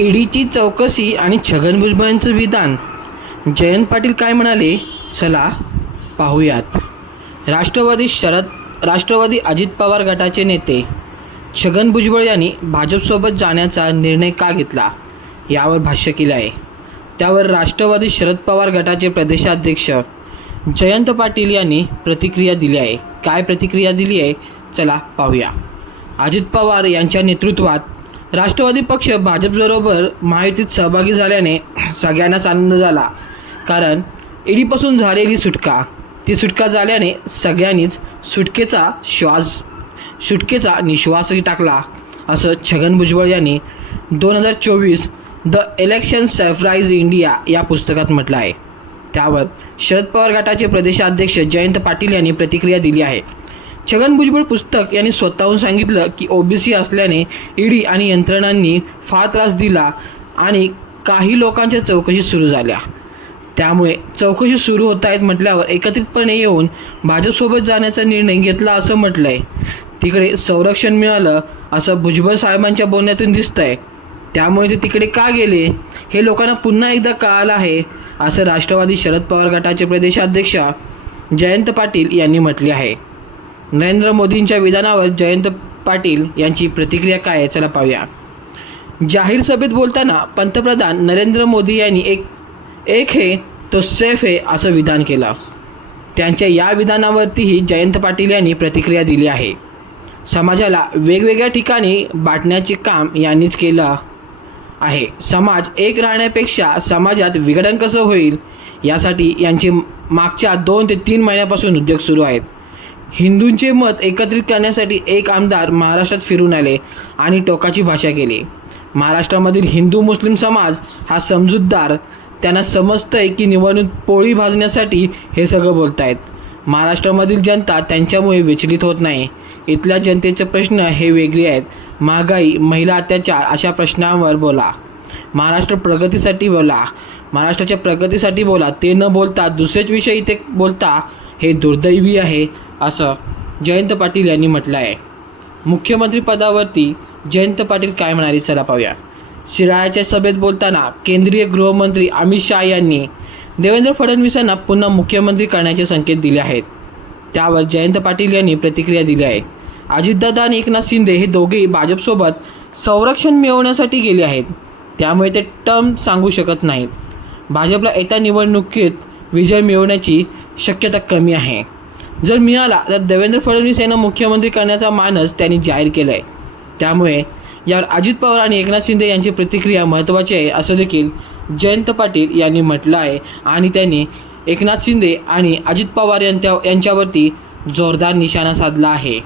ईडीची चौकशी आणि छगन भुजबळांचं विधान. जयंत पाटील काय म्हणाले? चला पाहूयात. राष्ट्रवादी शरद राष्ट्रवादी अजित पवार गटाचे नेते. छगन भुजबळ यांनी भाजपसोबत जाण्याचा निर्णय का घेतला? यावर भाष्य केलं आहे त्यावर राष्ट्रवादी शरद पवार गटाचे प्रदेशाध्यक्ष जयंत पाटील यांनी प्रतिक्रिया दिली आहे. काय प्रतिक्रिया दिली आहे? चला पाहूया. अजित पवार यांच्या नेतृत्वात राष्ट्रवादी पक्ष भाजपबरोबर महायुतीत सहभागी झाल्याने सगळ्यांनाच आनंद झाला. कारण ईडीपासून झालेली सुटका ती सुटका झाल्याने सगळ्यांनीच सुटकेचा श्वास सुटकेचा निश्वासही टाकला असं छगन भुजबळ यांनी दोन हजार चोवीस द इलेक्शन सरप्राईज इंडिया या पुस्तकात म्हटलं आहे त्यावर शरद पवार गटाचे प्रदेशाध्यक्ष जयंत पाटील यांनी प्रतिक्रिया दिली आहे. छगन भुजबळ पुस्तक यांनी स्वतःहून सांगितलं की ओबीसी असल्याने ईडी आणि यंत्रणांनी फार त्रास दिला आणि काही लोकांच्या चौकशी सुरू झाल्या. त्यामुळे चौकशी सुरू होत आहेत म्हटल्यावर एकत्रितपणे येऊन भाजपसोबत जाण्याचा निर्णय घेतला असं म्हटलं आहे तिकडे संरक्षण मिळालं असं भुजबळ साहेबांच्या बोलण्यातून दिसतंय. त्यामुळे ते तिकडे का गेले? हे लोकांना पुन्हा एकदा कळालं आहे असं राष्ट्रवादी शरद पवार गटाचे प्रदेशाध्यक्ष जयंत पाटील यांनी म्हटले आहे. नरेंद्र मोदींच्या विधानावर जयंत पाटील यांची प्रतिक्रिया काय आहे? चला पाहूया. जाहीर सभेत बोलताना पंतप्रधान नरेंद्र मोदी यांनी एक एक हे तो सेफ हे असं विधान केलं. त्यांच्या या विधानावरतीही जयंत पाटील यांनी प्रतिक्रिया दिली आहे. समाजाला वेगवेगळ्या ठिकाणी बाटण्याचे काम यांनीच केलं आहे. समाज एक राहण्यापेक्षा समाजात विघटन कसं होईल? यासाठी यांचे मागच्या दोन ते तीन महिन्यापासून उद्योग सुरू आहेत. हिंदूंचे मत एकत्रित करण्यासाठी एक आमदार महाराष्ट्रात फिरून आले आणि टोकाची भाषा केली. महाराष्ट्रामधील हिंदू मुस्लिम समाज हा समजूतदार त्यांना समजतंय की निवडणूक पोळी भाजण्यासाठी हे सगळं बोलतायत. महाराष्ट्रामधील जनता त्यांच्यामुळे विचलित होत नाही. इथल्या जनतेचे प्रश्न हे वेगळे आहेत. महागाई महिला अत्याचार अशा प्रश्नांवर बोला. महाराष्ट्र प्रगतीसाठी बोला. महाराष्ट्राच्या प्रगतीसाठी बोला. ते न बोलता दुसरेच विषय इथे बोलता हे दुर्दैवी आहे असं जयंत पाटील यांनी म्हटलं आहे मुख्यमंत्री पदावरती जयंत पाटील काय म्हणाले चला पाहूया. शिराळ्याच्या सभेत बोलताना केंद्रीय गृहमंत्री अमित शाह यांनी देवेंद्र फडणवीसांना पुन्हा मुख्यमंत्री करण्याचे संकेत दिले आहेत. त्यावर जयंत पाटील यांनी प्रतिक्रिया दिली आहे. अजितदादा आणि एकनाथ शिंदे हे दोघेही भाजपसोबत संरक्षण मिळवण्यासाठी गेले आहेत. त्यामुळे ते टर्म सांगू शकत नाहीत. भाजपला येत्या निवडणुकीत विजय मिळवण्याची शक्यता कमी आहे. जर मिळाला तर देवेंद्र फडणवीस यांना मुख्यमंत्री करण्याचा मानस त्यांनी जाहीर केला आहे त्यामुळे यावर अजित पवार आणि एकनाथ शिंदे यांची प्रतिक्रिया महत्त्वाची आहे असं देखील जयंत पाटील यांनी म्हटलं आहे आणि त्यांनी एकनाथ शिंदे आणि अजित पवार यांच्या यांच्यावरती जोरदार निशाणा साधला आहे.